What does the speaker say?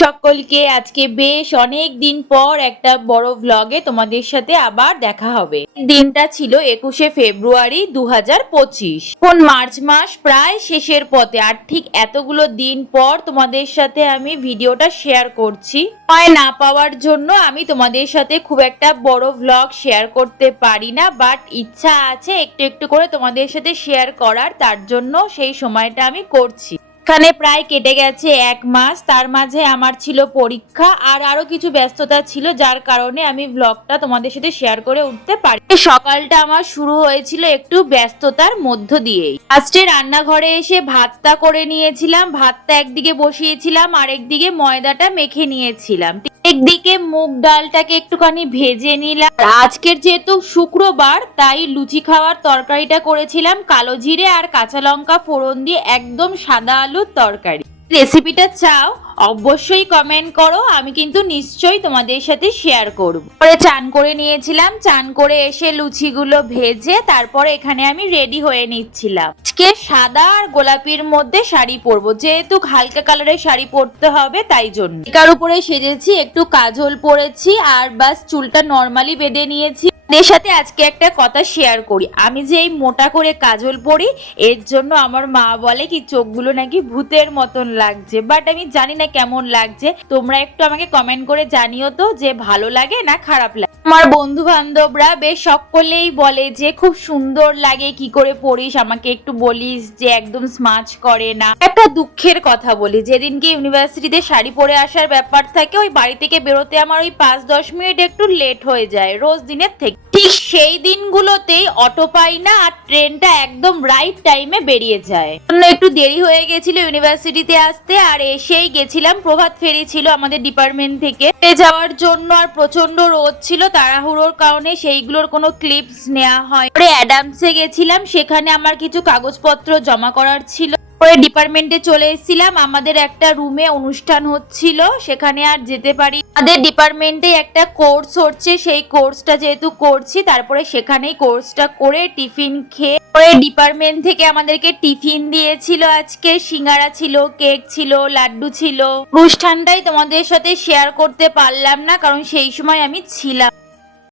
সকলকে। আজকে বেশ অনেক দিন পর একটা বড় ভ্লগে তোমাদের সাথে আবার দেখা হবে। দিনটা ছিল একুশে ফেব্রুয়ারি দু এখন মার্চ মাস প্রায় শেষের পথে আর ঠিক এতগুলো দিন পর তোমাদের সাথে আমি ভিডিওটা শেয়ার করছি। হয় না পাওয়ার জন্য আমি তোমাদের সাথে খুব একটা বড় ভ্লগ শেয়ার করতে পারি না বাট ইচ্ছা আছে একটু একটু করে তোমাদের সাথে শেয়ার করার, তার জন্য সেই সময়টা আমি করছি। এখানে প্রায় কেটে গেছে এক মাস। তার মাঝে আমার ছিল পরীক্ষা আর আরও কিছু ব্যস্ততা ছিল, যার কারণে আমি ব্লগটা তোমাদের সাথে শেয়ার করে উঠতে পারি। সকালটা আমার শুরু হয়েছিল একটু ব্যস্ততার মধ্য দিয়েই। ফার্স্টে রান্নাঘরে এসে ভাতটা করে নিয়েছিলাম, ভাতটা একদিকে বসিয়েছিলাম আর একদিকে ময়দাটা মেখে নিয়েছিলাম। একদিকে মুগ ডালটাকে একটুখানি ভেজে নিলাম। আজকের যেহেতু শুক্রবার, তাই লুচি খাওয়ার তরকারিটা করেছিলাম কালো জিরে আর কাঁচা লঙ্কা ফোড়ন দিয়ে একদম সাদা আলুর তরকারি। রেসিপিটা চাও? অবশ্যই কমেন্ট করো, আমি কিন্তু নিশ্চয়ই তোমাদের সাথে শেয়ার করব। পরে চান করে নিয়েছিলাম, চান করে এসে লুচিগুলো ভেজে তারপরে এখানে আমি রেডি হয়ে নিচ্ছিলাম। আজকে সাদা আর গোলাপির মধ্যে শাড়ি পরবো, যেহেতু হালকা কালারের শাড়ি পরতে হবে তাই জন্য। এটার উপরে সেজেছি, একটু কাজল পরেছি, আর বাস চুলটা নর্মালি বেঁধে নিয়েছি। এর সাথে আজকে একটা কথা শেয়ার করি। আমি যে এই মোটা করে কাজল পরি, এর জন্য আমার মা বলে কি চোখগুলো নাকি ভূতের মতন লাগছে। বাট আমি জানি না কেমন লাগছে। তোমরা একটু আমাকে কমেন্ট করে জানিও তো যে ভালো লাগে না খারাপ লাগে। আমার বন্ধু বান্ধবরা বেশ সকলেই বলে যে খুব সুন্দর লাগে কি করে পড়িস, আমাকে একটু বলিস যে একদম স্মাচ করে না। একটা দুঃখের কথা বলি, যেদিনকে ইউনিভার্সিটিতে শাড়ি পরে আসার ব্যাপার থাকে, ওই বাড়ি থেকে বেরোতে আমার ওই পাঁচ দশ মিনিট একটু লেট হয়ে যায়, রোজ দিনের থেকে। ঠিক সেই দিনগুলোতেই অটো পাই না আর ট্রেনটা একদম রাইট টাইমে বেরিয়ে যায়। একটু দেরি হয়ে গেছিল ইউনিভার্সিটিতে আসতে আর এসেই গেছিলাম। প্রভাত ফেরি ছিল আমাদের ডিপার্টমেন্ট থেকে। যাওয়ার জন্য আর প্রচণ্ড রোদ ছিল, তাড়াহুড়োর কারণে সেইগুলোর কোনো ক্লিপস নেওয়া হয়। পরে অ্যাডামসে গেছিলাম, সেখানে আমার কিছু কাগজপত্র জমা করার ছিল। পরে ডিপার্টমেন্টে চলে এসেছিলাম। আমাদের একটা রুমে অনুষ্ঠান হচ্ছিল, সেখানে আর যেতে পারি আমাদের ডিপার্টমেন্টে একটা কোর্স হচ্ছে। সেই কোর্সটা যেহেতু করছি, তারপরে সেখানেই কোর্সটা করে টিফিন খেয়ে পরে ডিপার্টমেন্ট থেকে আমাদেরকে টিফিন দিয়েছিল আজকে। সিঙ্গারা ছিল কেক ছিল, লাড্ডু ছিল। অনুষ্ঠানটাই তোমাদের সাথে শেয়ার করতে পারলাম না, কারণ সেই সময় আমি ছিলাম।